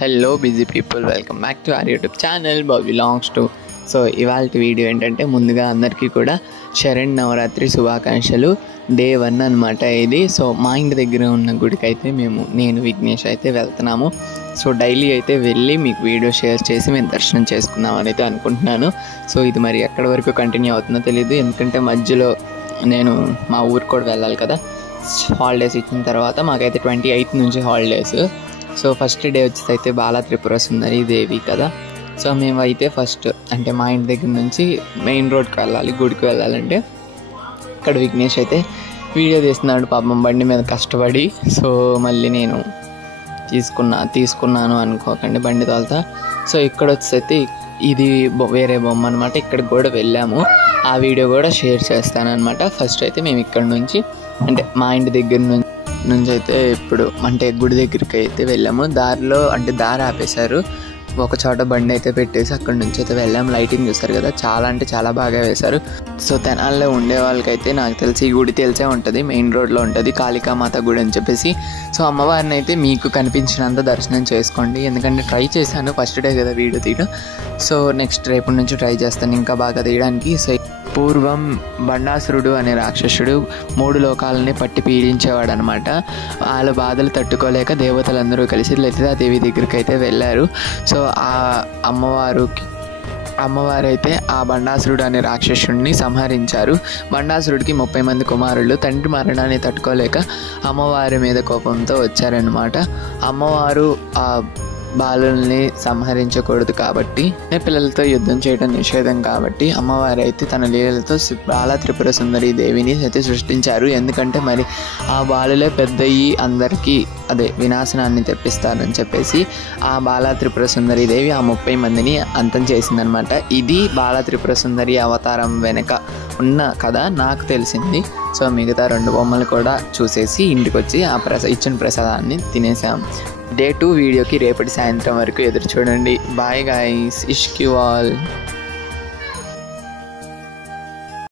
Hello busy people, welcome back to our YouTube channel belongs to. So ఇవాళ video ఏంటంటే, ముందుగా అందరికీ కూడా శరణ్ నవరాత్రి శుభాకాంక్షలు. డే 1 అనమాట ఇది. సో మా ఇంటి దగ్గర ఉన్న గుడికి అయితే నేను విఘ్నేష్ అయితే వెళ్తున్నాము. సో డైలీ అయితే వెళ్ళి మీకు వీడియో షేర్ చేసి మేము దర్శనం చేసుకుందామని అయితే అనుకుంటున్నాను. సో ఇది మరి ఎక్కడి వరకు కంటిన్యూ అవుతుందో తెలియదు, ఎందుకంటే మధ్యలో నేను మా ఊరికి కూడా వెళ్ళాలి కదా. హాలిడేస్ ఇచ్చిన తర్వాత మాకైతే 28th నుంచి హాలిడేస్. సో ఫస్ట్ డే వచ్చేసి అయితే బాలా త్రిపుర సుందరి దేవి కదా. సో మేమైతే ఫస్ట్ అంటే మా ఇంటి దగ్గర నుంచి మెయిన్ రోడ్కి వెళ్ళాలి, గుడికి వెళ్ళాలంటే. ఇక్కడ విఘ్నేష్ అయితే వీడియో తీస్తున్నాడు పాపం బండి మీద కష్టపడి. సో మళ్ళీ నేను తీసుకున్నాను అనుకోకండి బండి తోలుతా. సో ఇక్కడ వచ్చేసి ఇది వేరే బొమ్మ అనమాట. ఇక్కడికి కూడా వెళ్ళాము, ఆ వీడియో కూడా షేర్ చేస్తానన్నమాట. ఫస్ట్ అయితే మేము ఇక్కడ నుంచి అంటే మా ఇంటి దగ్గర నుంచి అయితే ఇప్పుడు అంటే గుడి దగ్గరికి అయితే వెళ్ళాము. దారిలో అంటే దారి ఆపేశారు, ఒక చోట బండి అయితే పెట్టేసి అక్కడి నుంచి అయితే వెళ్ళాము. లైటింగ్ చూస్తారు కదా, చాలా అంటే చాలా బాగా వేశారు. సో తెనాల్లో ఉండే వాళ్ళకైతే నాకు తెలిసి ఈ గుడి తెలిసే ఉంటుంది, మెయిన్ రోడ్లో ఉంటుంది, కాళికామాత గుడి అని చెప్పేసి. సో అమ్మవారిని అయితే మీకు కనిపించినంత దర్శనం చేసుకోండి, ఎందుకంటే ట్రై చేశాను ఫస్ట్ డే కదా వీడియో తీయడం. సో నెక్స్ట్ రేపటి నుంచి ట్రై చేస్తాను ఇంకా బాగా తీయడానికి. సో పూర్వం బండాసురుడు అనే రాక్షసుడు 3 లోకాలని పట్టి పీడించేవాడు అనమాట. వాళ్ళ బాధలు తట్టుకోలేక దేవతలందరూ కలిసి లలితాదేవి దగ్గరికి అయితే వెళ్ళారు. సో ఆ అమ్మవారైతే ఆ బండాసురుడు అనే రాక్షసుడిని సంహరించారు. బండాసురుడికి 30 మంది కుమారులు. తండ్రి మరణాన్ని తట్టుకోలేక అమ్మవారి మీద కోపంతో వచ్చారనమాట. అమ్మవారు ఆ బాలుల్ని సంహరించకూడదు కాబట్టి, పిల్లలతో యుద్ధం చేయడం నిషేధం కాబట్టి అమ్మవారు అయితే తన లీలలతో బాలా త్రిపుర సుందరి దేవిని అయితే సృష్టించారు. ఎందుకంటే మరి ఆ బాలులే పెద్దయ్యి అందరికీ వినాశనాన్ని తెప్పిస్తారని చెప్పేసి ఆ బాలా త్రిపుర సుందరి దేవి ఆ 30 మందిని అంతం చేసిందనమాట. ఇది బాలా త్రిపుర సుందరి అవతారం వెనక ఉన్న కథ నాకు తెలిసింది. సో మిగతా 2 బొమ్మలు కూడా చూసేసి ఇంటికి వచ్చి ఆ ఇచ్చిన ప్రసాదాన్ని తినేసాం. డే 2 వీడియోకి రేపటి సాయంత్రం వరకు ఎదురు చూడండి. బాయ్ గైస్, ఇష్క్ యు ఆల్.